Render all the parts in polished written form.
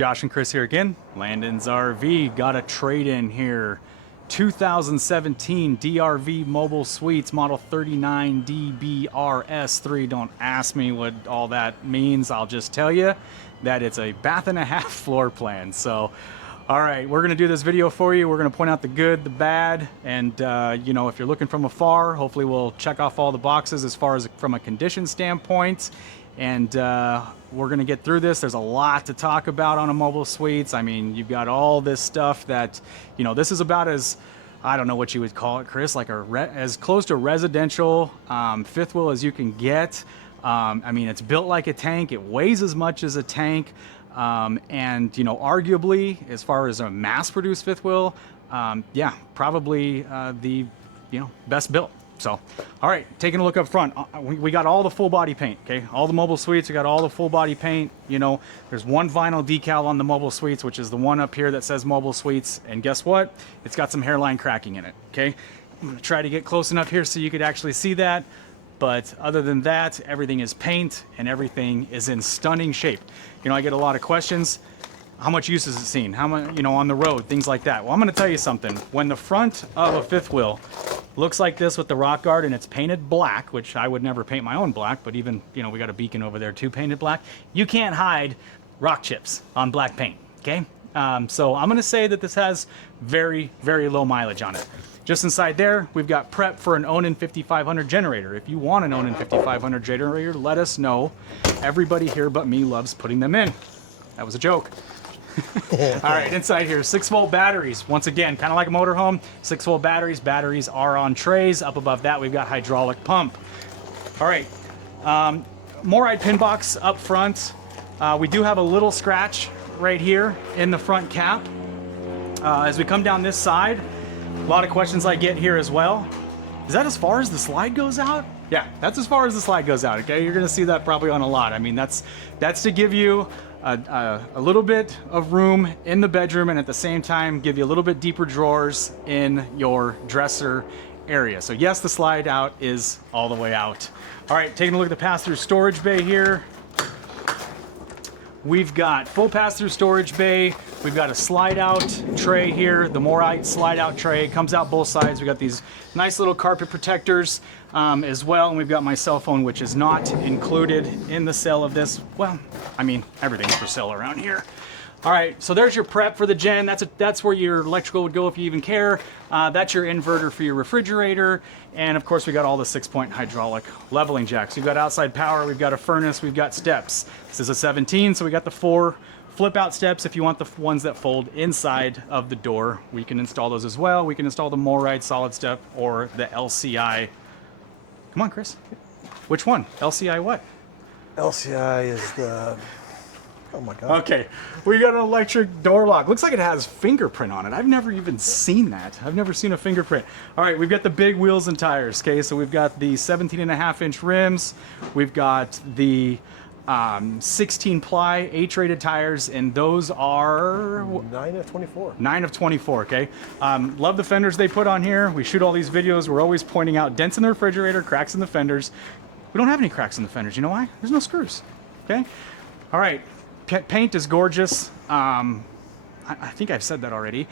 Josh and Chris here again. Landon's RV got a trade-in here. 2017 DRV Mobile Suites, model 39DBRS3. Don't ask me what all that means. I'll just tell you that it's a bath and a half floor plan. So, all right, we're gonna do this video for you. We're gonna point out the good, the bad, and you know, if you're looking from afar, hopefully we'll check off all the boxes as far as from a condition standpoint. And we're gonna get through this. There's a lot to talk about on a mobile suites. I mean, you've got all this stuff that, you know, this is about as, I don't know what you would call it, Chris, like as close to residential fifth wheel as you can get. I mean, it's built like a tank. It weighs as much as a tank. And, you know, arguably, as far as a mass-produced fifth wheel, yeah, probably the, you know, best built. So, all right, taking a look up front, we got all the full body paint, okay? All the mobile suites, we got all the full body paint. You know, there's one vinyl decal on the mobile suites, which is the one up here that says mobile suites. And guess what? It's got some hairline cracking in it, okay? I'm gonna try to get close enough here so you could actually see that. But other than that, everything is paint and everything is in stunning shape. You know, I get a lot of questions. How much use is it seen? How much, you know, on the road, things like that. Well, I'm gonna tell you something. When the front of a fifth wheel looks like this with the rock guard and it's painted black, which I would never paint my own black, but even, you know, we got a Beacon over there too painted black. You can't hide rock chips on black paint, okay? So I'm gonna say that this has very, very low mileage on it. Just inside there, we've got prep for an Onan 5500 generator. If you want an Onan 5500 generator, let us know. Everybody here but me loves putting them in. That was a joke. All right, inside here, 6-volt batteries. Once again, kind of like a motorhome, 6-volt batteries. Batteries are on trays. Up above that, we've got hydraulic pump. All right, Moride pin box up front. We do have a little scratch right here in the front cap. As we come down this side, a lot of questions I get here as well. Is that as far as the slide goes out? Yeah, that's as far as the slide goes out, okay? You're gonna see that probably on a lot. I mean, that's to give you a little bit of room in the bedroom and at the same time give you a little bit deeper drawers in your dresser area. So yes, the slide out is all the way out. All right, taking a look at the pass-through storage bay here. We've got full pass-through storage bay. We've got a slide-out tray here. The Moride slide-out tray comes out both sides. We got these nice little carpet protectors as well, and we've got my cell phone, which is not included in the sale of this. Well, I mean, everything's for sale around here. All right, so there's your prep for the gen. That's where your electrical would go if you even care. That's your inverter for your refrigerator. And of course, we got all the 6-point hydraulic leveling jacks. We've got outside power, we've got a furnace, we've got steps. This is a 17, so we got the 4 flip out steps. If you want the ones that fold inside of the door, we can install those as well. We can install the Moride solid step or the LCI. Come on, Chris. Which one? LCI what? LCI is the... Oh my God. Okay, we got an electric door lock. Looks like it has fingerprint on it. I've never even seen that. I've never seen a fingerprint. All right, we've got the big wheels and tires. Okay, so we've got the 17.5-inch rims. We've got the 16-ply H-rated tires, and those are 9 of 24. 9 of 24. Okay, love the fenders they put on here. We shoot all these videos. We're always pointing out dents in the refrigerator, cracks in the fenders. We don't have any cracks in the fenders. You know why? There's no screws. Okay. All right. Paint is gorgeous. I think I've said that already.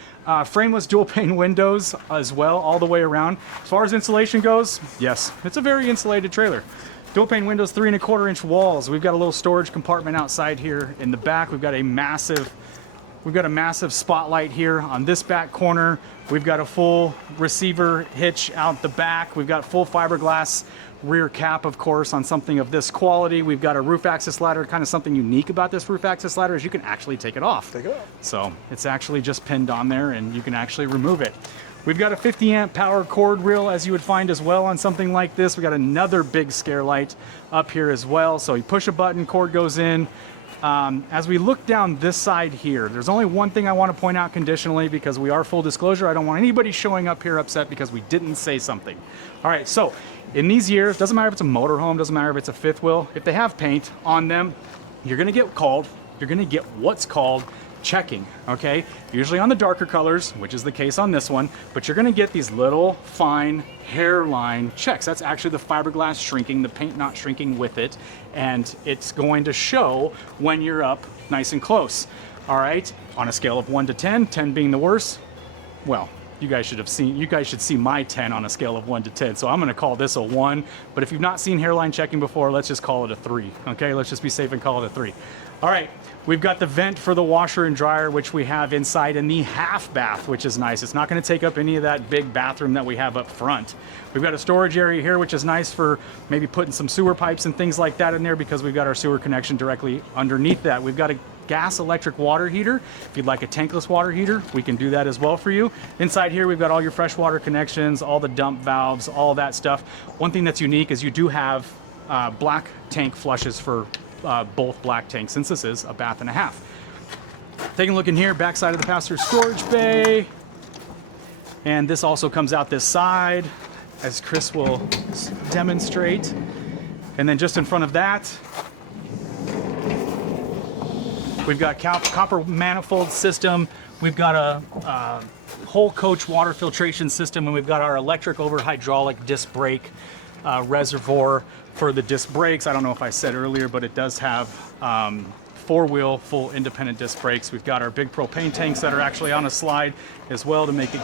Frameless dual pane windows as well, all the way around. As far as insulation goes, yes, it's a very insulated trailer. Dual pane windows, 3¼ inch walls. We've got a little storage compartment outside here in the back. We've got a massive spotlight here on this back corner. We've got a full receiver hitch out the back. We've got full fiberglass rear cap, of course, on something of this quality. We've got a roof access ladder. Kind of something unique about this roof access ladder is you can actually take it off. Take it off. So it's actually just pinned on there and you can actually remove it. We've got a 50-amp power cord reel, as you would find as well on something like this. We got another big scare light up here as well. So you push a button, cord goes in. As we look down this side here, there's only one thing I want to point out conditionally because we are full disclosure. I don't want anybody showing up here upset because we didn't say something. All right, so in these years, doesn't matter if it's a motorhome, doesn't matter if it's a fifth wheel, if they have paint on them, you're going to get called, you're going to get what's called checking, okay? Usually on the darker colors, which is the case on this one, but you're gonna get these little fine hairline checks. That's actually the fiberglass shrinking, the paint not shrinking with it, and it's going to show when you're up nice and close. All right, on a scale of 1 to 10, 10 being the worst, well, you guys should see my 10 on a scale of 1 to 10. So I'm gonna call this a 1, but if you've not seen hairline checking before, let's just call it a 3, okay? Let's just be safe and call it a 3. All right, we've got the vent for the washer and dryer, which we have inside in the half bath, which is nice. It's not gonna take up any of that big bathroom that we have up front. We've got a storage area here, which is nice for maybe putting some sewer pipes and things like that in there, because we've got our sewer connection directly underneath that. We've got a gas electric water heater. If you'd like a tankless water heater, we can do that as well for you. Inside here, we've got all your freshwater connections, all the dump valves, all that stuff. One thing that's unique is you do have black tank flushes for both black tanks, since this is a bath and a half. Taking a look in here, backside of the passenger storage bay. And this also comes out this side, as Chris will demonstrate. And then just in front of that, we've got copper manifold system. We've got a whole coach water filtration system, and we've got our electric over hydraulic disc brake reservoir for the disc brakes. I don't know if I said earlier, but it does have four-wheel full independent disc brakes. We've got our big propane tanks that are actually on a slide as well to make it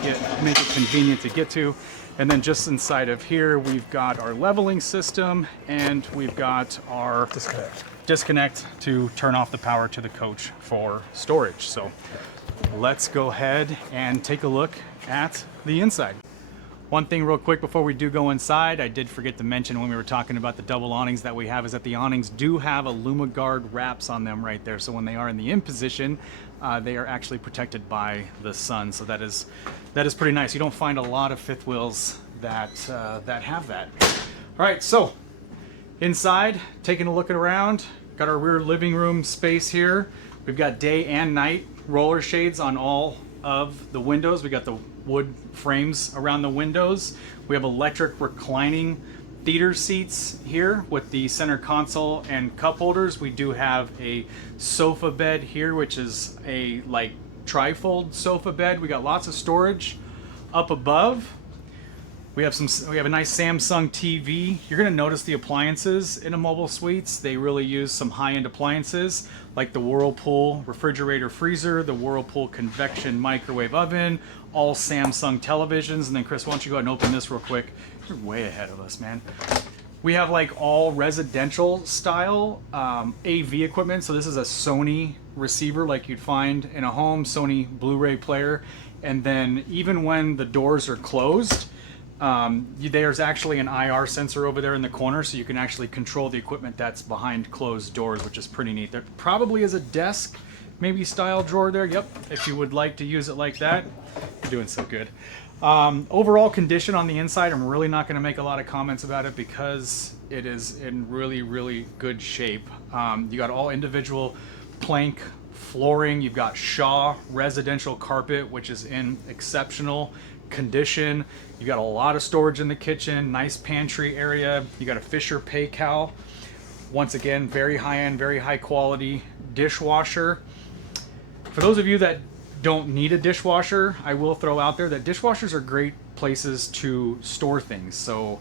convenient to get to. And then just inside of here, we've got our leveling system, and we've got our disconnect to turn off the power to the coach for storage. So let's go ahead and take a look at the inside. One thing real quick before we do go inside, I did forget to mention when we were talking about the double awnings that we have, is that the awnings do have AlumiGuard wraps on them right there. So when they are in the in position, they are actually protected by the sun. So that is pretty nice. You don't find a lot of fifth wheels that have that. All right, so inside, taking a look around, got our rear living room space here. We've got day and night roller shades on all of the windows. We got the wood frames around the windows. We have electric reclining theater seats here with the center console and cup holders. We do have a sofa bed here, which is a like trifold sofa bed. We got lots of storage up above. We have a nice Samsung TV. You're gonna notice the appliances in a mobile suites. They really use some high-end appliances like the Whirlpool refrigerator freezer, the Whirlpool convection microwave oven, all Samsung televisions. And then Chris, why don't you go ahead and open this real quick? You're way ahead of us, man. We have like all residential style AV equipment. So this is a Sony receiver like you'd find in a home, Sony Blu-ray player. And then even when the doors are closed, there's actually an IR sensor over there in the corner, so you can actually control the equipment that's behind closed doors, which is pretty neat. There probably is a desk, maybe style drawer there. Yep, if you would like to use it like that. You're doing so good. Overall condition on the inside, I'm really not going to make a lot of comments about it because it is in really, really good shape. You got all individual plank flooring. You've got Shaw residential carpet, which is in exceptional condition. You got a lot of storage in the kitchen, nice pantry area. You got a Fisher Paykel. Once again, very high-end, very high quality dishwasher. For those of you that don't need a dishwasher, I will throw out there that dishwashers are great places to store things. So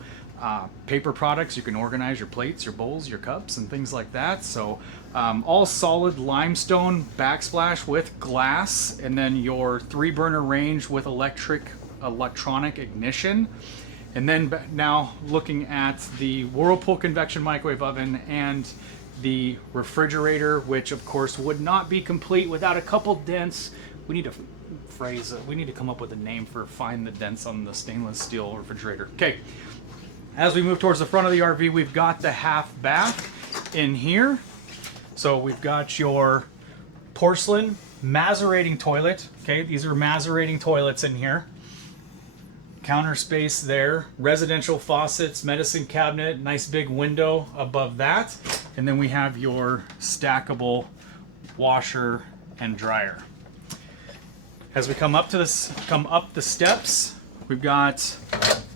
paper products, you can organize your plates, your bowls, your cups, and things like that. So all solid limestone backsplash with glass, and then your 3-burner range with electronic ignition. And then now looking at the Whirlpool convection microwave oven and the refrigerator, which of course would not be complete without a couple dents. We need to come up with a name for find the dents on the stainless steel refrigerator. Okay, as we move towards the front of the RV, we've got the half bath in here. So we've got your porcelain macerating toilet. Okay, these are macerating toilets in here. Counter space there, residential faucets, medicine cabinet, nice big window above that. And then we have your stackable washer and dryer. As we come up the steps, we've got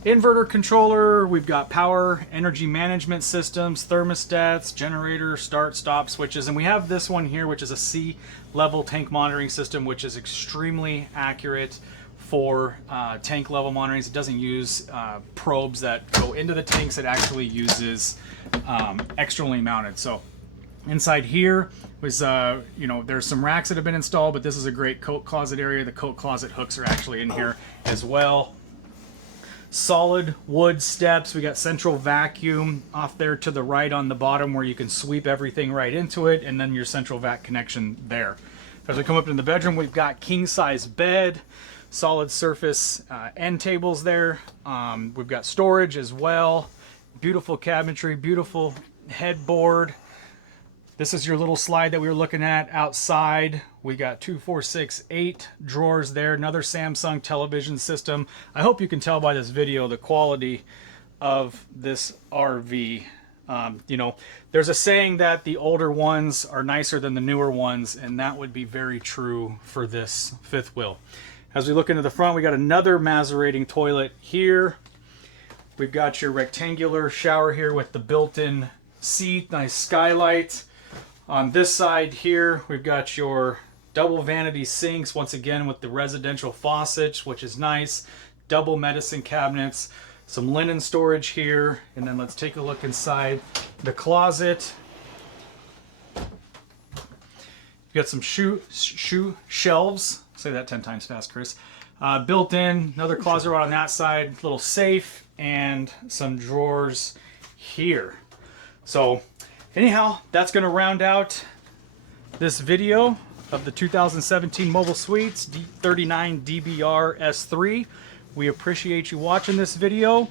inverter controller, we've got power energy management systems, thermostats, generator, start stop switches, and we have this one here, which is a sea-level tank monitoring system, which is extremely accurate for tank level monitoring. It doesn't use probes that go into the tanks. It actually uses externally mounted. So Inside here was, you know, there's some racks that have been installed, but this is a great coat closet area. The coat closet hooks are actually in here as well. Solid wood steps. We got central vacuum off there to the right on the bottom where you can sweep everything right into it, and then your central vac connection there. As we come up in the bedroom, we've got king size bed, solid surface end tables there. We've got storage as well. Beautiful cabinetry, beautiful headboard. This is your little slide that we were looking at outside. We got 2, 4, 6, 8 drawers there. Another Samsung television system. I hope you can tell by this video the quality of this RV. You know, there's a saying that the older ones are nicer than the newer ones, and that would be very true for this fifth wheel. As we look into the front, we got another macerating toilet here. We've got your rectangular shower here with the built-in seat, nice skylight. On this side here, we've got your double vanity sinks, once again with the residential faucets, which is nice. Double medicine cabinets, some linen storage here, and then let's take a look inside the closet. You've got some shoe shelves. Say that 10 times fast, Chris. Built in, another closet right on that side, little safe, and some drawers here. So anyhow, that's going to round out this video of the 2017 Mobile Suites 39DBRS3. We appreciate you watching this video.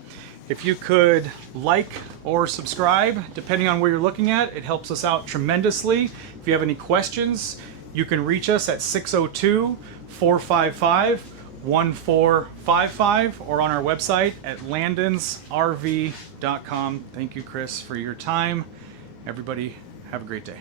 If you could like or subscribe, depending on where you're looking at, it helps us out tremendously. If you have any questions, you can reach us at 602-455-1455 or on our website at landonsrv.com. Thank you, Chris, for your time. Everybody, have a great day.